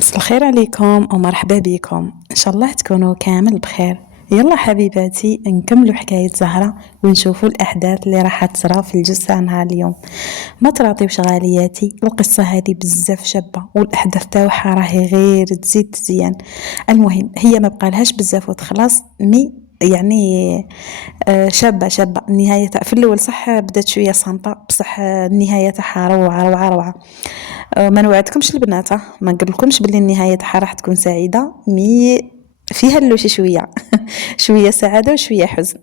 مساء الخير عليكم ومرحبا بكم. ان شاء الله تكونوا كامل بخير. يلا حبيباتي نكملوا حكاية زهرة ونشوفوا الأحداث اللي راح تصرى في الجزء عنها اليوم. ما تراطيوش غالياتي، القصة هذه بزاف شابة والأحداث تاعها راهي غير تزيد تزيان. المهم هي ما بقالهاش بزاف وتخلص يعني شابة شابة. النهاية في الأول صح بدات شوية صامتة، بصح النهاية تاعها روعة روعة روعة. ما نوعدكمش البنات، ما نقولكمش باللي النهاية تاعها راح تكون سعيدة، فيها اللوش شوية شوية سعادة وشوية حزن.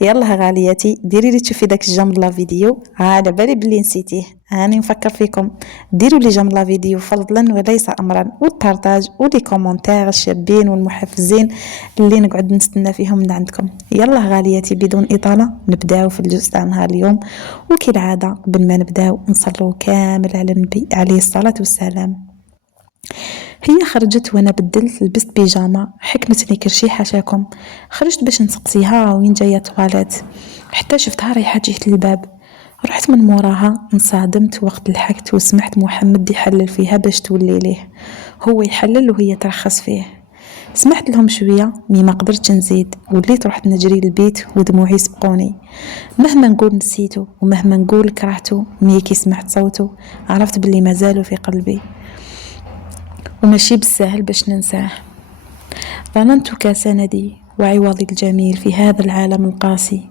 يلا غالياتي ديري لي تشوفي داك الجيم لا فيديو، على بالي بلي نسيتيه، هاني نفكر فيكم. ديروا لي جيم لا فيديو فضلا وليس امرا، والبارطاج ولي كومونتير الشابين والمحفزين اللي نقعد نستنى فيهم من عندكم. يلا غالياتي بدون اطاله نبداو في الجزء تاع نهار اليوم، وكالعاده قبل ما نبداو نصلوا كامل على النبي عليه الصلاه والسلام. هي خرجت وانا بدلت لبست بيجاما، حكمتني كرشي حاشاكم. خرجت باش نسقسيها وين جايه طوالات، حتى شفتها رايحه جهه الباب. رحت من موراها، انصدمت وقت لحقت وسمعت محمد يحلل فيها باش تولي ليه، هو يحلل وهي ترخص فيه. سمحت لهم شويه مي ما قدرتش نزيد، وليت رحت نجري للبيت ودموعي سبقوني. مهما نقول نسيته ومهما نقول كرهته، مي كي سمعت صوته عرفت باللي مازالوا في قلبي وماشي بالسهل باش ننساه. ظننتك سندي وعوضي الجميل في هذا العالم القاسي،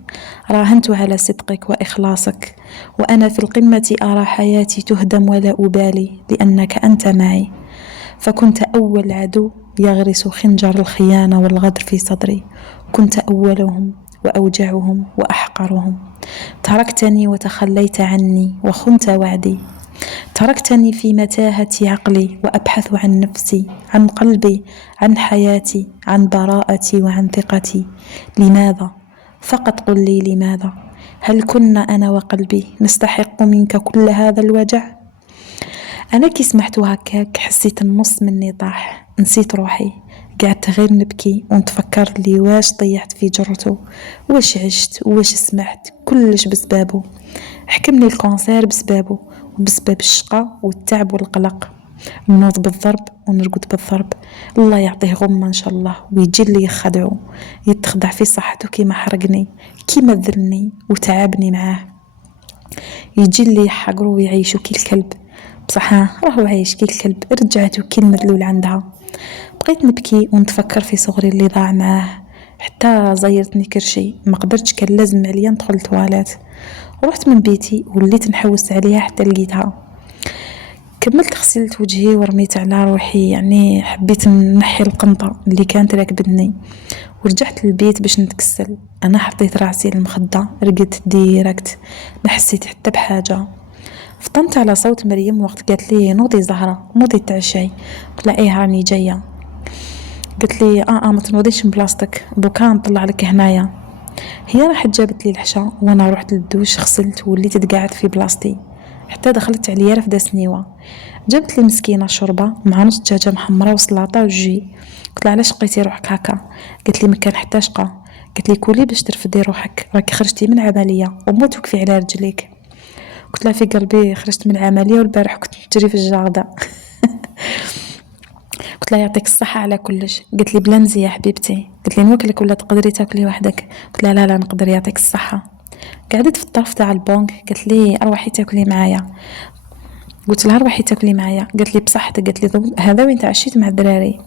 راهنت على صدقك وإخلاصك، وأنا في القمة أرى حياتي تهدم ولا أبالي لأنك أنت معي. فكنت أول عدو يغرس خنجر الخيانة والغدر في صدري، كنت أولهم وأوجعهم وأحقرهم. تركتني وتخليت عني وخنت وعدي، تركتني في متاهة عقلي وأبحث عن نفسي، عن قلبي، عن حياتي، عن براءتي وعن ثقتي. لماذا؟ فقط قل لي لماذا؟ هل كنا أنا وقلبي نستحق منك كل هذا الوجع؟ أنا كي سمحت هكاك حسيت النص مني طاح، نسيت روحي، قعدت غير نبكي ونتفكر لي واش طيحت في جرته، واش عشت واش سمحت، كلش بسبابه. حكمني الكونسير بسبابه، وبسبب الشقاء والتعب والقلق. نوض بالضرب ونرقد بالضرب. الله يعطيه غمة ان شاء الله، ويجي اللي يخدعه يتخدع في صحته كيما حرقني، كيما ذلني وتعبني معاه. يجي اللي يحقره ويعيشو كي الكلب، بصح راهو عايش كي الكلب، رجعته كي المذلول عندها. بقيت نبكي ونتفكر في صغري اللي ضاع معاه، حتى زيرتني كرشي، ما قدرتش، كان لازم عليا ندخل تواليت. رحت من بيتي وليت نحوس عليها حتى لقيتها. كملت غسلت وجهي ورميت على روحي، يعني حبيت نحي القنطة اللي كانت راكبتني، ورجعت للبيت باش نتكسل. انا حطيت راسي على المخدة، رقدت ديريكت، ما حسيت حتى بحاجة. فطنت على صوت مريم وقت قالت لي نوضي زهرة نوضي تعشي. قلت لها ايه راني جاية. قلت لي ما تنوضيش من بلاصتك، دوكا نطلع لك هنايا. هي راحت جابت لي العشاء وانا رحت للدوش، غسلت وليت تقعد في بلاصتي حتى دخلت عليا رفده سنيوه. جابت لي مسكينه شوربه مع نص دجاجه محمره وسلطه وجي. قلت لها علاش قيتي روحك هكا؟ قالت لي ما كان حتى شقه. قلت لي كولي باش ترفدي روحك، راكي خرجتي من عمليه وموت وقفي على رجليك. قلت لها في قلبي خرجت من العمليه والبارح كنت نجري في الجاردة. قلت لها يعطيك الصحه على كلش. قالت لي بلا مزيه حبيبتي. قلت لي نوكلك ولا تقدري تاكلي وحدك؟ قلت لها لا نقدر يعطيك الصحه. قعدت في الطرف تاع البنك، قالت لي اروحي تاكلي معايا. قلت لها روحي تاكلي معايا. قالت لي بصحتك؟ قالت لي هذا وين تعشيت مع الدراري.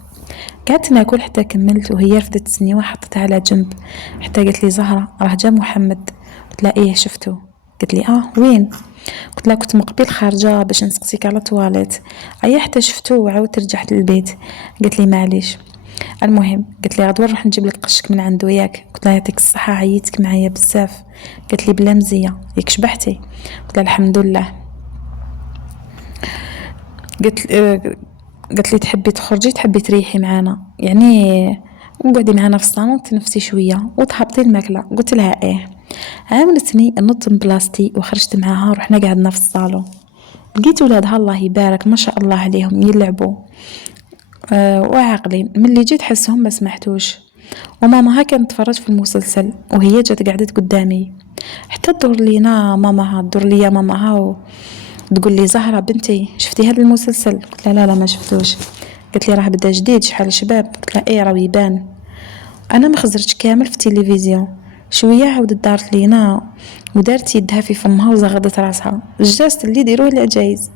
قعدت ناكل حتى كملت وهي رفدت سني وحطتها على جنب، حتى قالت لي زهره راه جا محمد. قلت لها ايه شفته. قالت لي وين؟ قلت لها كنت مقبل خارجه باش نسقسيك على الطواليت، حتى شفته وعاودت رجعت للبيت. قالت لي معليش. المهم قالت لي غدوه نروح نجيب لك قشك من عنده ياك. قلت لها يعطيك الصحه عييتك معايا بزاف. قالت لي بلا مزيه ياك شبحتي. قلت لها الحمد لله. قالت لي تحبي تخرجي تحبي تريحي معانا، يعني نقعدي معانا في الصالون تنفسي شويه وتهبطي الماكله. قلت لها ايه. عاونتني نط من بلاصتي وخرجت معاها، رحنا قعدنا في الصالون. لقيت ولادها الله يبارك ما شاء الله عليهم يلعبوا وعاقلين. من اللي جيت حسهم ما سمحتوش، ومامها كانت تفرج في المسلسل وهي جات قعدت قدامي، حتى تدور لينا مامها، تدور ليا مامها تقول لي زهرة بنتي شفتي هذا المسلسل؟ قلت لها لا ما شفتوش. قالت لي راه بدا جديد شحال شباب. قلت لها ايه راه يبان. انا ما خزرتش كامل في التلفزيون، شويه عاودت دارت لينا ودارت يدها في فمها وزغدت راسها. الجاست اللي يديروه لا جايز.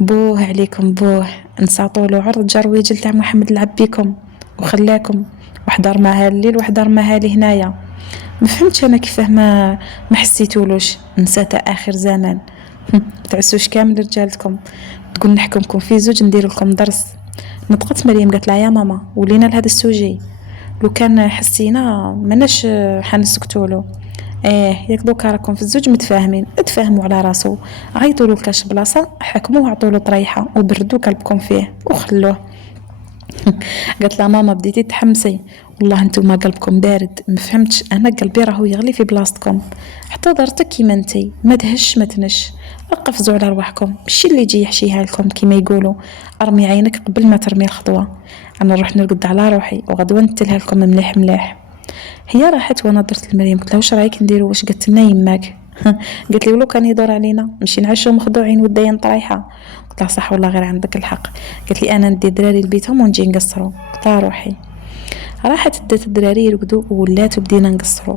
بوه عليكم بوه، نساطولو عرض جرويجل تاع محمد لعب بيكم وخلاكم وحضر معها الليل وحضر معها لي هنايا. ما فهمتش انا كيفاه ما حسيتولوش. نسات اخر زمان. تعسوش كامل رجالتكم تقول نحكمكم في زوج ندير لكم درس. نطقت مريم قالت لها يا ماما ولينا لهذا السوجي، لو كان حسينا مناش حنسكتولو. ايه ياك دوكا راكم في الزوج متفاهمين، اتفاهموا على راسو، عيطوا له لكاش بلاصه، حكموه وعطوا له طريحه وبردوا قلبكم فيه وخلوه. قالت لها ماما بديتي تحمسي، والله انتوما قلبكم بارد. ما فهمتش انا قلبي راهو يغلي في بلاصتكم، حتى ضرتك كيما انتي ما دهش ما تنش. قفزوا على رواحكم، الشي اللي يجي يحشيها لكم كيما يقولوا. ارمي عينك قبل ما ترمي الخطوه. انا نروح نرقد على روحي وغدوه نتلها لكم مليح مليح. هي راحت وانا درت لمريم قلت لها واش رايك نديروا واش قالت لنا يماك. قالت لي ولو كان يدور علينا نمشي نعيشوا مخدوعين وداين طريحه. قلت لها صح والله غير عندك الحق. قالت لي انا ندي دراري لبيتهم ونجي نقصروا. قلت لها روحي. راحت دات الدراري يرقدوا ولات وبدينا نقصروا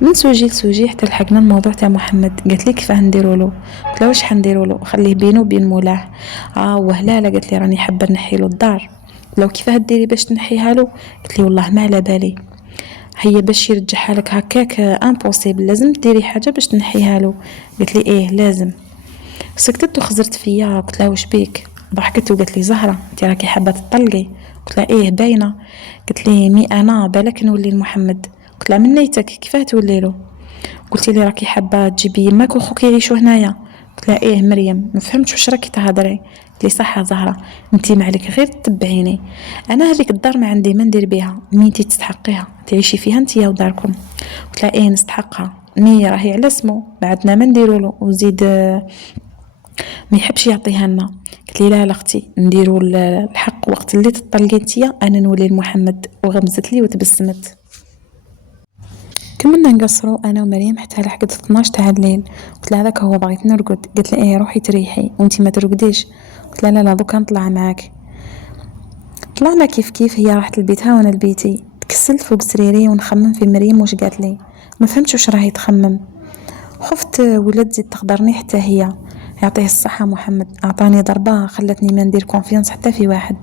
من سوجي لسوجي حتى لحقنا الموضوع تاع محمد. قالت لي كيفاه نديروا له. قلت لها واش حنديروا له، خليه بينه وبين مولاه. وهلاله قالت لي راني حابه نحي له الدار. لو كيفاه ديري باش تنحيها له. قلت لي والله ما على بالي. هي باش يرجعها لك هكاك امبوسيبل، لازم ديري حاجه باش تنحيها له. قالت لي ايه لازم. سكتت وخزرت فيا. قلت لها واش بيك. ضحكت وقالت لي زهره انت راكي حابه تطلقي. قلت لها ايه باينه. قالت لي مي انا بالك نولي لمحمد. قلت لها من نيتك كيفاه تولي له. قلت لي راكي حابه تجيبي يماك وخوك يعيشوا هنايا. قلت لها ايه مريم ما فهمتش واش راكي تهضري. قلت لي صح زهره انت ما عليك غير تتبعيني، انا هذيك الدار ما عندي ما ندير بها، مي انت تستحقيها تعيشي فيها انت وداركم. قلت لها ايه نستحقها، مي راهي على اسمه بعدنا ما نديروا له وزيد ما يحبش يعطيها لنا. قلت لي لا اختي نديروا الحق وقت اللي تطلقي انتيا انا نولي لمحمد. وغمزت لي وتبسمت. كملنا نقصروا انا ومريم حتى لحقت 12 تاع الليل. قلت لها هذاك هو بغيت نرقد. قالت لي ايه روحي تريحي وانتي ما ترقديش. قلت لها لا دوكا نطلع معاك. طلعنا كيف كيف، هي راحت لبيتها وانا لبيتي. تكسلت فوق سريري ونخمم في مريم واش قالت لي. ما فهمتش واش راهي تخمم. خفت ولد تزيد تخضرني حتى هي. يعطيه الصحة محمد اعطاني ضربة خلتني ما ندير كونفيونس حتى في واحد.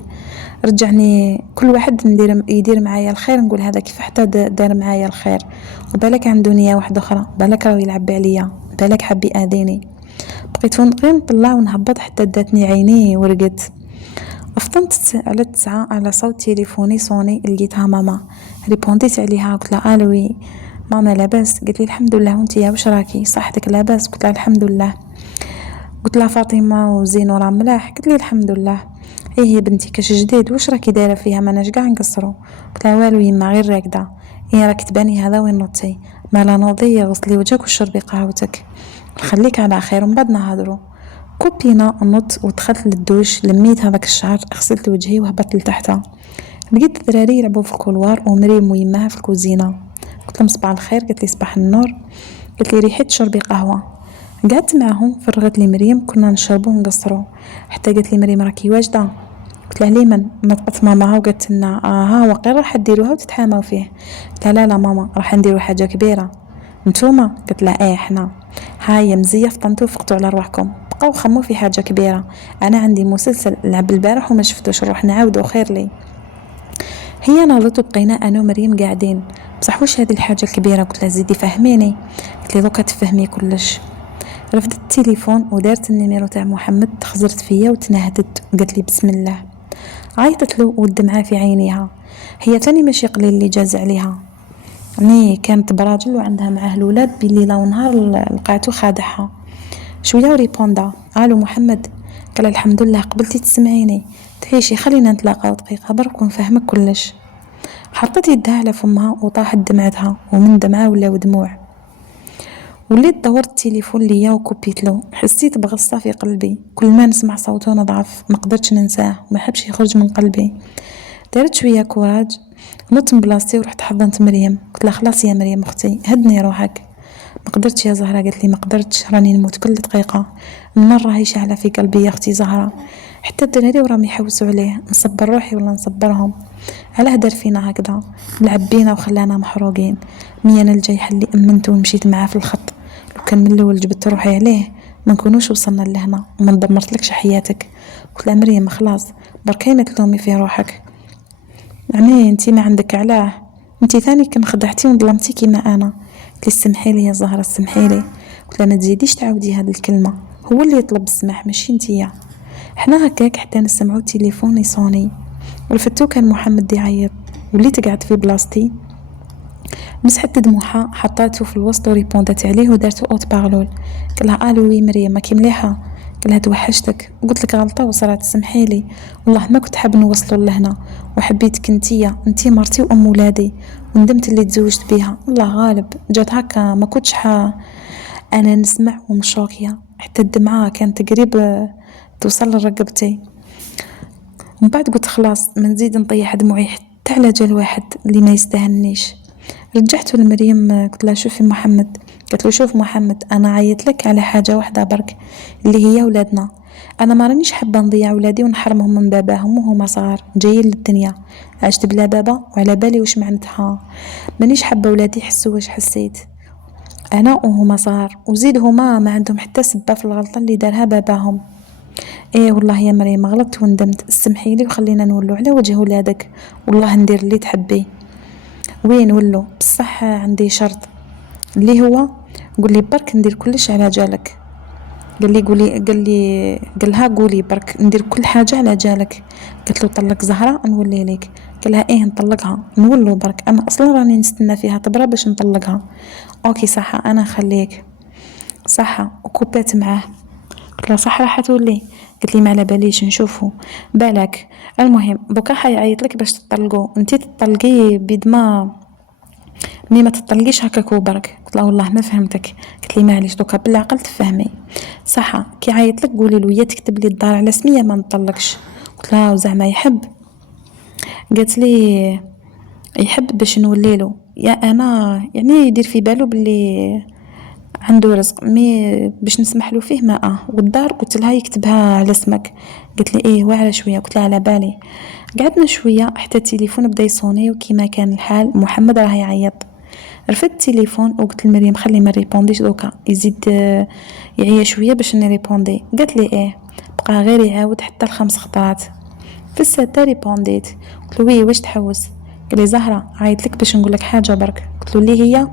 رجعني كل واحد يدير معايا الخير نقول هذا كيف حتى دار معايا الخير، وبالك عنده نية واحدة اخرى، بالك راه يلعب عليا، بالك حب يأذيني. بقيت غير نطلع ونهبط حتى داتني عيني ورقدت. فطنت على 9 على صوت تليفوني صوني، لقيتها ماما. ريبونديت عليها قلت لها الوي ماما لاباس. قالت لي الحمد لله وانتيا واش راكي صحتك لاباس. قلت لها الحمد لله. قلت لها فاطمه وزينو راه ملاح. قالت لي الحمد لله. ايه يا بنتي كاش جديد واش راكي دايره فيها ماناش كاع نقصروا. قلت لها والو يما غير راكده. ايه راك تباني هذا وين نوضتي. مالا نوضي غسلي وجهك وشربي قهوتك خليك على خير ومن بعد نهضروا. كوبينا نط ودخلت للدوش، لميت هذاك الشعر غسلت وجهي وهبطت لتحت. لقيت الدراري يلعبوا في الكولوار ومريم ويماها في الكوزينه. قلت لهم صباح الخير. قالت لي صباح النور. قالت لي ريحه شربي قهوه. قعدت معهم فرغت لي مريم كنا نشربوا ونقصروا حتى قالت لي مريم راكي واجده. قلت لها ليمن. نطقت ماماها وقالت لنا ها وقيل راح ديروها وتتحاموا فيه. قلت لها لا ماما راح نديروا حاجه كبيره. نتوما. قلت لها ايه احنا. هاي مزيه فطنتوا وفقتوا على رواحكم بقاو خموا في حاجه كبيره. انا عندي مسلسل لعب البارح وما شفتوش نروح نعاودو خير لي. هي ناضت وبقينا انا ومريم قاعدين. بصح واش هذه الحاجه الكبيره. قلت لها زيدي فهميني. قلت لي دوكا تفهمي كلش. رفدت التليفون ودارت النيميرو تاع محمد، تخزرت فيا وتنهدت وقالت لي بسم الله. عيطت له والدمعه في عينيها. هي تاني ماشي قليل اللي جاز عليها، يعني كانت براجل وعندها معاه الولاد بالليله ونهار لقاتو خادعها. شويه وريبوندا الو محمد. قال الحمد لله قبلتي تسمعيني تعيشي خلينا نتلاقاو دقيقه برك ونفهمك كلش. حطت يدها على فمها وطاحت دمعتها ومن دمعه ولاو دموع. وليت دورت التليفون ليا وكوبيت له. حسيت بغصة في قلبي، كل ما نسمع صوته نضعف، ما قدرتش ننساه وما حبش يخرج من قلبي. دارت شويه كوراج نط من بلاصتي ورحت حضنت مريم. قلت لها خلاص يا مريم اختي هدني روحك. ما قدرتش يا زهره. قالت لي ما قدرتش راني نموت كل دقيقه، النار راهي شاعله في قلبي يا اختي زهره. حتى الدراري وراهم يحوسوا عليه، نصبر روحي ولا نصبرهم؟ علاه دار فينا هكذا؟ لعب بينا وخلانا محروقين. مي انا الجايحه اللي امنته ومشيت معاه في الخط، لو كان من الاول جبت روحي عليه ما نكونوش وصلنا لهنا وما ندمرتلكش حياتك. قلت لها مريم خلاص بركي ما تلومي في روحك، يعني انتي ما عندك علاه، انتي ثاني كان خدعتي وظلمتي كيما انا. قلت لي سمحي لي يا زهره سمحي لي. قلت لها ما تزيديش تعاودي هذه الكلمه، هو اللي يطلب السماح ماشي انتيا. حنا هكاك حتى نسمعو التليفون يصوني، ولفتو كان محمد يعيط، وليت قعدت في بلاصتي مسحت دموعها حطاتو في الوسط وريبوندات عليه ودارتو اوت بارلول. قالها الو وي مريم ماكي مليحه؟ قالها توحشتك وقلت لك غلطه وصرات سمحي لي، والله ما كنت حاب نوصلوا لهنا، وحبيتك انتي مرتي وام ولادي، وندمت اللي تزوجت بيها. الله غالب جات هكا ما كنتش انا نسمع ومشوكيه حتى الدمعه كانت قريب توصل لرقبتي. ومن بعد قلت خلاص ما نزيد نطيح دموعي حتى على جال واحد اللي ما يستاهلنيش. رجعت لمريم قلت لها شوفي محمد، قلت له شوف محمد انا عيط لك على حاجه واحده برك اللي هي ولادنا. انا ما رانيش حابه نضيع ولادي ونحرمهم من باباهم وهما صغار جايين للدنيا. عشت بلا بابا وعلى بالي واش معناتها، مانيش حابه ولادي يحسوا واش حسيت انا وهما صغار، وزيد هما ما عندهم حتى سبه في الغلطه اللي دارها باباهم. ايه والله يا مريم غلطت وندمت، سمحي لي وخلينا نولو على وجه ولادك، والله ندير اللي تحبي. وين ولو؟ بصح عندي شرط اللي هو قولي برك ندير كلش على جالك. قالها قولي برك ندير كل حاجه على جالك. قلت له طلق زهره نولي لك. قالها ايه نطلقها نولو برك، انا اصلا راني نستنى فيها تبرا باش نطلقها. اوكي صح انا نخليك صح. وكوبات معاه قلت لها صح راح تولي؟ قلت لي ما على باليش نشوفه بالك. المهم بكا حيعيط لك باش تطلقوا، انتي تطلقي بيد ما تطلقيش هكاك برك. قلت لها والله ما فهمتك. قلت لي معليش دوكا بالعقل تفهمي صح. كي عيط لك قولي له يا تكتب لي الدار على سميه ما نطلقش. قلت لها وزعما يحب؟ قالت لي يحب باش نولي له، يا انا يعني يدير في باله باللي عنده رزق مي باش نسمح له فيه ما والدار قلت لها يكتبها على اسمك. قلت لي ايه واعره شويه. قلت لها على بالي. قعدنا شويه حتى التليفون بدا يصوني وكيما كان الحال محمد راه يعيط. رفدت التليفون وقلت لمريم خلي ما ريبونديش دوكا يزيد يعيا شويه باش نريبوندي. قالت لي ايه بقى غير يعاود حتى ال5 خطرات. في السادة ريبونديت قلت له وي واش تحوس؟ قال لي زهره عيط لك باش نقول لك حاجه برك. قلت له اللي هي؟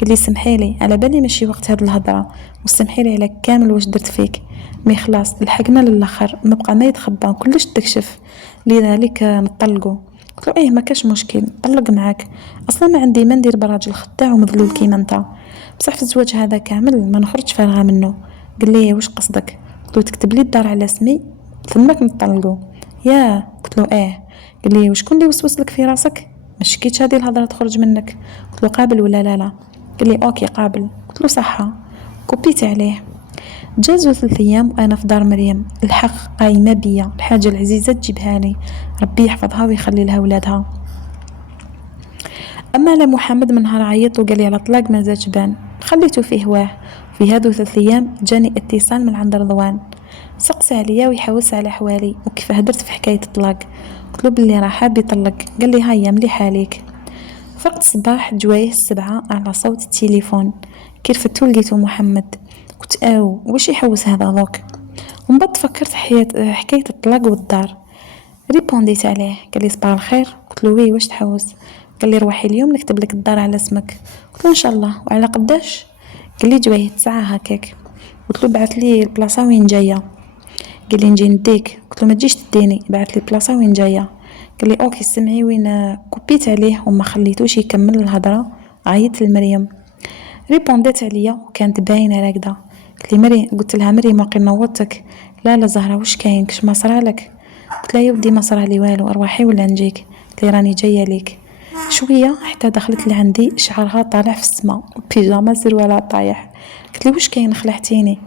قال لي سمحي لي على بالي ماشي وقت هاد الهضره، وسمحي لي على كامل واش درت فيك، مي خلاص لحقنا للاخر ما بقى ما يتخبى كلش تكشف لذلك نطلقوا. قلت له ايه ما كاش مشكل نطلق معاك، اصلا ما عندي ما ندير براجل خداع ومذلول كيما انت، بصح في الزواج هذا كامل ما نخرجش فارغه منه. قال لي واش قصدك؟ قلت له تكتب لي الدار على اسمي ثمك نطلقوا. يا قلت له ايه. قال لي وشكون اللي وسوس لك في راسك؟ ما شكيتش هذه الهضره تخرج منك. قلت له قابل ولا لا؟ قال لي اوكي قابل. قلت له صحه. كوبيت عليه. جازوا 3 أيام وأنا في دار مريم، الحق قايمة بيا، الحاجة العزيزة تجيبها لي، ربي يحفظها ويخلي لها ولادها. أما على محمد من نهار عيط وقال لي على طلاق ما زادش بان، خليته في هواه. في هادو 3 أيام جاني اتصال من عند رضوان، سقس عليا ويحوس على حوالي وكيف هدرت في حكاية الطلاق. قلت له بلي راه حاب يطلق. قال لي هيا مليحة ليك. فقت الصباح جوايه 7 على صوت التليفون، كي رفدتو لقيتو محمد. قلت واش يحوس هذا ضوك؟ ومن بعد فكرت حكاية الطلاق والدار. ريبونديت عليه قال لي صباح الخير. قلت له وي واش تحوس؟ قال لي روحي اليوم نكتب لك الدار على اسمك. قلت له ان شاء الله وعلى قداش؟ قال لي جوايه 9 هكاك. قلت له بعث لي البلاصه وين جايه. قال لي نجي نديك. قلت له ما تجيش تديني بعث لي البلاصه وين جايه. قال لي اوكي سمعي وين. كوبيت عليه وما خليتوش يكمل الهضره. عيطت لمريم ريبونديت عليا وكانت باينه راكده. قلت لي مريم، قلت لها مريم واقي نوضتك؟ لا زهره واش كاين كش ما صرالك؟ قلت لها يا ودي ما صرالي والو ارواحي ولا نجيك. قلت لي راني جايه ليك. شويه حتى دخلت لعندي شعرها طالع في السماء بيجاما سروالها طايح. قلت لي واش كاين خلعتيني؟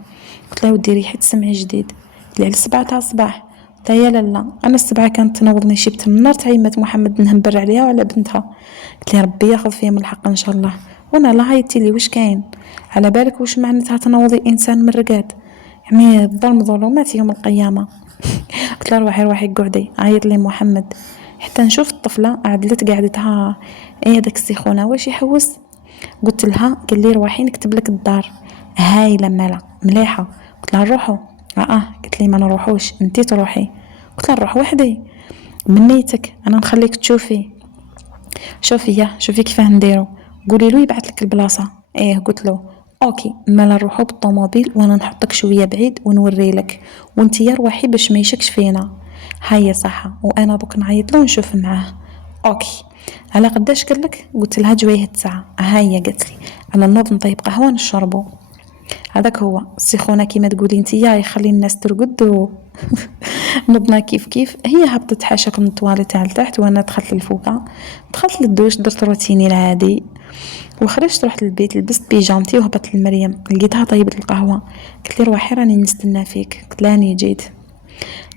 قلت لها ودي ريحه سمعي جديد. قلت لي على 7 تاع الصباح. قلت لها لا انا 7 كانت تنوضني شبت من نار تعيمت محمد نهبر عليها وعلى بنتها. قلت لي ربي ياخذ فيهم الحق ان شاء الله. وانا لا عيطتي لي واش كاين؟ على بالك واش معناتها تنوضي انسان من الرقاد؟ يعني الظلم ظلمات يوم القيامه. قلت لها روحي روحي قعدي. عيط لي محمد حتى نشوف الطفله عدلت قعدتها. ايه هذاك السيخونه واش يحوس؟ قلت لها قال لي روحي نكتب لك الدار. هايله مالا مليحه. قلت لها نروحوا. قلت لي ما نروحوش انتي تروحي. قلت لها نروح وحدي من نيتك انا نخليك تشوفي. شوفي كيفاه نديرو. قولي له يبعث لك البلاصه. ايه قلت له اوكي مالا نروحوا بالطوموبيل وانا نحطك شويه بعيد ونوري لك وانتي يا روحي باش ما يشكش فينا. هيا صحه وانا دوك نعيط له ونشوف معاه. اوكي على قداش قال لك؟ قلت لها جويه ساعه. هيا قالت لي انا نوض نطيب قهوه نشربو. هذاك هو السخونه كيما تقولي نتيا يخلي الناس ترقد نضنا كيف هي هبطت حاشاك من الطواليت تاع لتحت وانا دخلت للفوقه. دخلت للدوش درت روتيني العادي وخرجت رحت للبيت لبست بيجامتي وهبطت لمريم لقيتها طيبت القهوه. قلت لي روحي راني نستنى فيك. قلت لها راني جيت.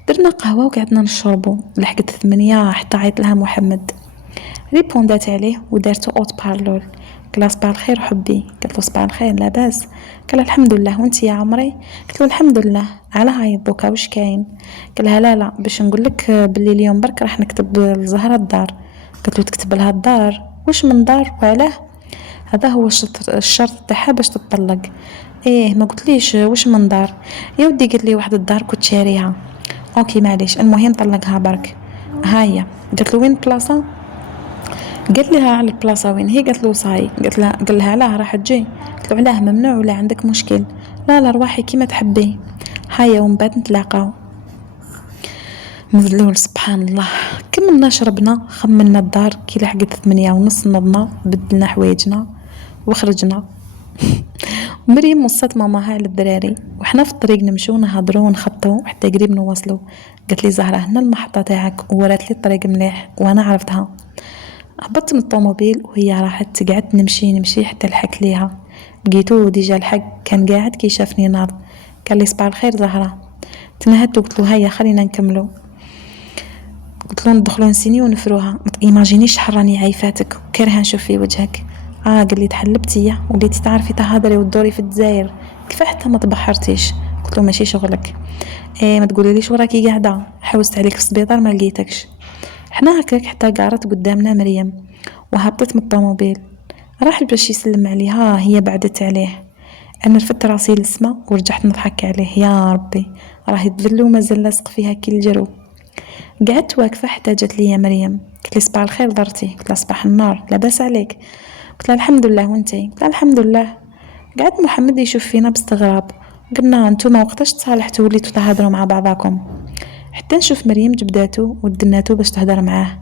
درنا قهوه وقعدنا نشربو لحقت 8 حتى عيط لها محمد. ريبوندات عليه ودارته اوت بارلول. قال صباح الخير حبي. قلت له صباح الخير لاباس؟ قال الحمد لله وانت يا عمري؟ قلت له الحمد لله. على هاي دوكا واش كاين؟ قال لها لا باش نقول لك باللي اليوم برك راح نكتب لزهره الدار. قلت له تكتب لها الدار؟ واش من دار وعلاه؟ هذا هو الشرط تاعها باش تطلق. ايه ما قلتليش واش من دار يا ودي؟ قلت لي واحد الدار كنت شاريها. اوكي معليش المهم طلقها برك. هيا. قلت له وين البلاصه؟ قالت لها على البلاصه وين هي؟ قالت له صاي. قال لها علاه راح تجي؟ قلت له علاه ممنوع ولا عندك مشكل؟ لا رواحي كيما تحبي. هيا ومن بعد نتلاقاو. مذلول سبحان الله. كملنا شربنا خملنا الدار كي لحقت 8:30 نضنا بدلنا حوايجنا وخرجنا. مريم وصات ماماها على الدراري وحنا في الطريق نمشو نهضرو ونخطو حتى قريب نوصلو. قالت لي زهره هنا المحطه تاعك وورات لي الطريق مليح وانا عرفتها. هبطت من الطوموبيل وهي راحت قعدت نمشي حتى لحقت ليها. لقيتو ديجا الحق كان قاعد كي شافني ناض. قال لي صباح الخير زهره. تنهدت وقلت له هيا خلينا نكملو. قلت له ندخلو نسيني ونفروها. ما ايماجينيش حراني عيفاتك وكرهه نشوف في وجهك. قال لي تحلبتي وليتي تعرفي تهضري وتدوري في الجزائر كيف حتى ما تبحرتيش؟ قلت له ماشي شغلك. ما تقوليليش وراكي قاعده حوست عليك في السبيطار ما لقيتكش. حنا هكاك حتى قارت قدامنا مريم وهبطت من الطوموبيل. راح باش يسلم عليها هي بعدت عليه. انا رفدت راسي للسما ورجعت نضحك عليه يا ربي راه يتذل ومازال لاصق فيها كي الجرو. قعدت واقفه حتى جات لي يا مريم. قلت لي صباح الخير درتي؟ قلت لها صباح النار لاباس عليك؟ قلت لها الحمد لله وانتي؟ قلت لها الحمد لله. قعد محمد يشوف فينا باستغراب. قلنا نتوما وقتاش تصالحتوا وليتوا تهضروا مع بعضاكم؟ حتى نشوف مريم جبداتو ودناتو باش تهدر معاه.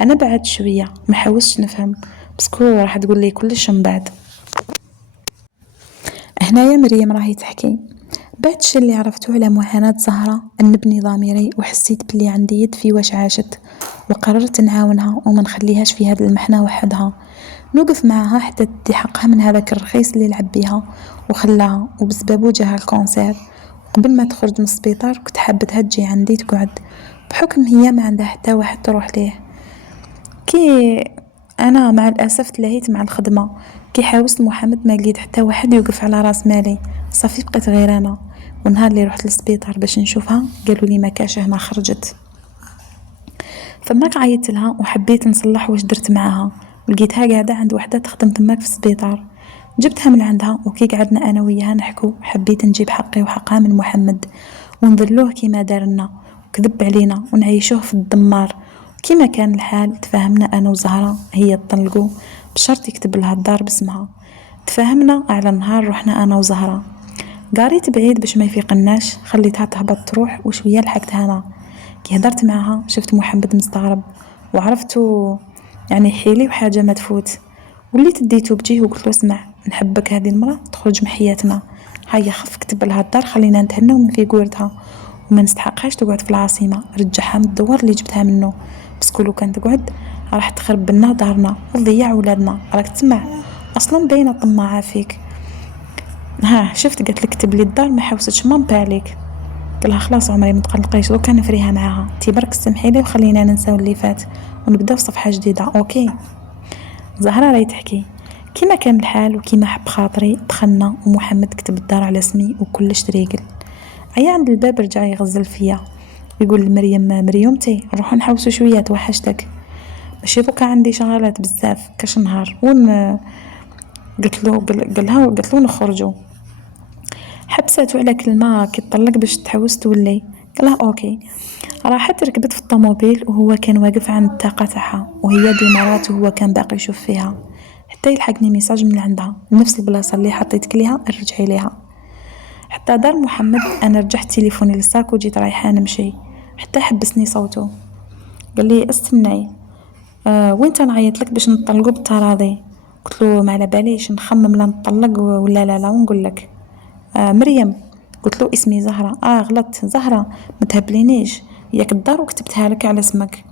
انا بعد شويه ما حاولتش نفهم بسكو راح تقول لي كلش من بعد. هنايا مريم راهي تحكي بعد الشي اللي عرفتو على معاناة زهرة نبني ضميري وحسيت بلي عندي يد في واش عاشت وقررت نعاونها وما نخليهاش في هذه المحنة وحدها. نوقف معها حتى تدي حقها من هذاك الرخيص اللي لعب بيها وخلاها وبسببه جاها الكونسير. قبل ما تخرج من السبيطار كنت حابتها تجي عندي تقعد بحكم هي ما عندها حتى واحد تروح ليه. كي انا مع الاسف تلهيت مع الخدمه كي حاولت محمد ما لقيت حتى واحد يوقف على راس مالي صافي بقيت غير انا. ونهار اللي رحت للسبيطار باش نشوفها قالوا لي ما كاش هنا خرجت. فماك عيطت لها وحبيت نصلح واش درت معاها لقيتها قاعده عند وحده تخدم تماك في السبيطار. جبتها من عندها وكي قعدنا انا وياها نحكو حبيت نجيب حقي وحقها من محمد ونظلوه كيما دارنا وكذب علينا ونعيشوه في الدمار. كيما كان الحال تفاهمنا انا وزهره هي تطلقوا بشرط يكتب لها الدار باسمها. تفاهمنا على نهار رحنا انا وزهره. قاريت بعيد باش ما يفيقناش خليتها تهبط تروح وشويه لحقتها انا. كي هدرت معها شفت محمد مستغرب وعرفتو يعني حيلي وحاجه ما تفوت. وليت ديتو بجيه وقلت له اسمع نحبك هذه المراه تخرج من حياتنا. هيا خف كتب لها الدار خلينا نتهناو من في قورتها وما نستحقهاش تقعد في العاصمه. رجعها من الدوار اللي جبتها منه بسكو لو كانت تقعد راح تخرب لنا دارنا وتضيع ولادنا. راك تسمع اصلا باينه طماعه فيك. شفت قالت لك كتب لي الدار ما حوستش مامبا عليك. قلت لها خلاص عمري ما تقلقيش دوكا نفريها معاها تي برك سمحي لي وخلينا ننساو اللي فات ونبداو صفحه جديده. اوكي. زهره راهي تحكي كيما كان الحال وكيما حب خاطري دخلنا ومحمد كتب الدار على اسمي وكلش تريقل. عيا عند الباب رجع يغزل فيا يقول لمريم مريومتي نروحو نحوسو شويه توحشتك. ماشي دوكا عندي شغالات بزاف كاش نهار وين. قالها نخرجوا. حبساتو على كلمه كي طلق باش تحوس تولي. قالها اوكي. راحت ركبت في الطوموبيل وهو كان واقف عند الطاقه تاعها وهي ديمارات وهو كان باقي يشوف فيها حتى يلحقني ميساج من عندها نفس البلاصه اللي حطيتك ليها رجعي ليها. حتى دار محمد انا رجعت تليفوني للساك وجيت رايحه نمشي حتى حبسني صوته. قال لي استناي وين تنعيط لك باش نطلقوا بالتراضي. قلت له ما على باليش نخمم لا نطلق ولا لا ونقول لك. مريم. قلت له اسمي زهرة. غلطت زهرة ما تهبلينيش ياك الدار وكتبتها لك على اسمك.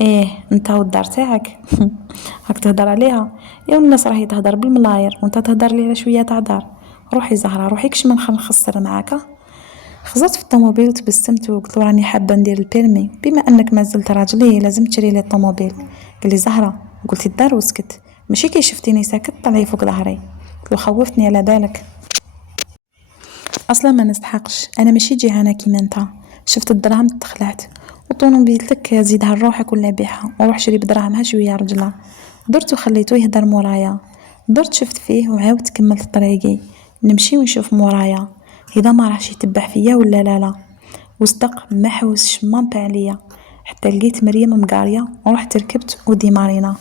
ايه انت والدار تاعك هاك تهدر عليها يا الناس راهي تهدر بالملاير وانت تهدر لي على شويه تاع دار. روحي زهرة روحي كش ما نخسر معاك. خزرت في الطوموبيل وتبسمت وقلت له راني حابه ندير البيرمي بما انك ما زلت راجلي لازم تشري لي الطوموبيل. قال لي زهره قلت الدار وسكت ماشي كي شفتيني ساكت طلعي فوق ظهري. قلت له خوفتني على بالك اصلا ما نستحقش انا ماشي جيهانه كيما انت. شفت الدراهم تخلعت وطوموبيلتك زيدها لروحك ولا بيعها وروح شري بدراهمها شويه رجله. درت وخليته يهدر مورايا. درت شفت فيه وعاودت كملت طريقي نمشي ونشوف مورايا اذا ما راحش يتبع فيا ولا لا. وصدق ما حوسش مامبا عليا حتى لقيت مريم مقاريه ورحت ركبت وديمارينا.